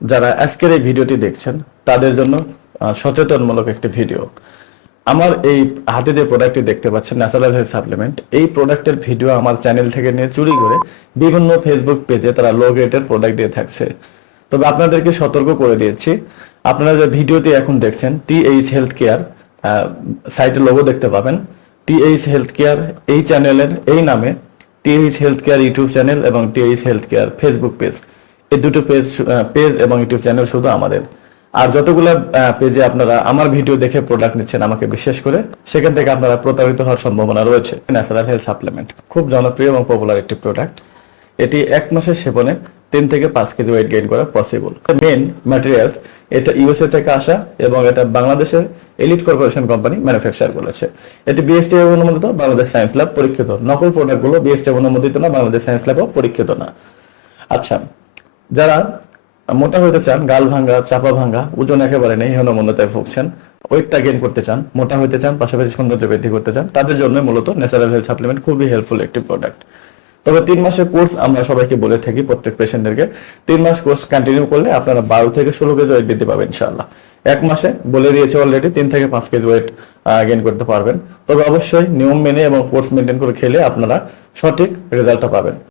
যারা আজকের এই ভিডিওটি দেখছেন, তাদের জন্য সচেতনমূলক একটি ভিডিও। আমার এই হাতে যে প্রোডাক্টটি দেখতে পাচ্ছেন ন্যাচারাল হেলথ সাপ্লিমেন্ট এই প্রোডাক্টের ভিডিও আমার চ্যানেল থেকে নিয়ে চুরি করে বিভিন্ন ফেসবুক পেজে তারা লো রেটের প্রোডাক্ট দিয়ে থাকছে। তবে আপনাদেরকে সতর্ক করে দিয়েছি, আপনারা যে ভিডিওটি এখন দেখছেন টি এইচ হেলথ কেয়ার সাইটের লোগো দেখতে পাবেন। টি এইচ হেলথ কেয়ার এই চ্যানেলের এই নামে T H health care YouTube channel এবং T H health care Facebook page এই দুটো পেজ পেজ এবং ইউটিউব চ্যানেল শুধু আমাদের। আর যতগুলো পেজে আপনারা আমার ভিডিও দেখে প্রোডাক্ট নিচ্ছেন আমাকে বিশ্বাস করে, সেখান থেকে আপনারা প্রতারিত হওয়ার সম্ভাবনা রয়েছে। ন্যাচারাল হেলথ সাপ্লিমেন্ট খুব জনপ্রিয় এবং পপুলার একটি প্রোডাক্ট এটি এক মাসের সেবনে তিন থেকে পাঁচ কেজি ওয়েট গেইন করা পসিবল মেন ম্যাটেরিয়ালস এটা ইউএসএ থেকে আসা এবং এটা বাংলাদেশের এলিট কর্পোরেশন কোম্পানি ম্যানুফ্যাকচার করেছে এটি বিএসটি অনুমোদিত, বাংলাদেশ সায়েন্স ল্যাব পরীক্ষিত। নকল প্রোডাক্টগুলো বিএসটি অনুমোদিত না, বাংলাদেশ সায়েন্স ল্যাবও পরীক্ষিত না। আচ্ছা যারা মোটা হতে চান, গাল ভাঙ্গা চাপা ভাঙ্গা ওজন একেবারে নেই, হীনমন্যতায় ভুগছেন, ওয়েটটা গেইন করতে চান, মোটা হতে চান, পাশাপাশি সৌন্দর্য বৃদ্ধি করতে চান, তাদের জন্য মূলত ন্যাচারাল হেলথ সাপ্লিমেন্ট খুবই হেল্পফুল একটি প্রোডাক্ট তবে তিন মাসের কোর্স আমরা সবাইকে বলে থাকি প্রত্যেক পেশেন্টদেরকে তিন মাস কোর্স কন্টিনিউ করলে আপনারা বারো থেকে ষোলো কেজি ওয়েট বৃদ্ধি পাবেন ইনশাআল্লাহ। এক মাসে বলে দিয়েছে অলরেডি তিন থেকে পাঁচ কেজি ওয়েট গেইন করতে পারবেন। তবে অবশ্যই নিয়ম মেনে এবং কোর্স মেনটেন করে খেলে আপনারা সঠিক রেজাল্টটা পাবেন।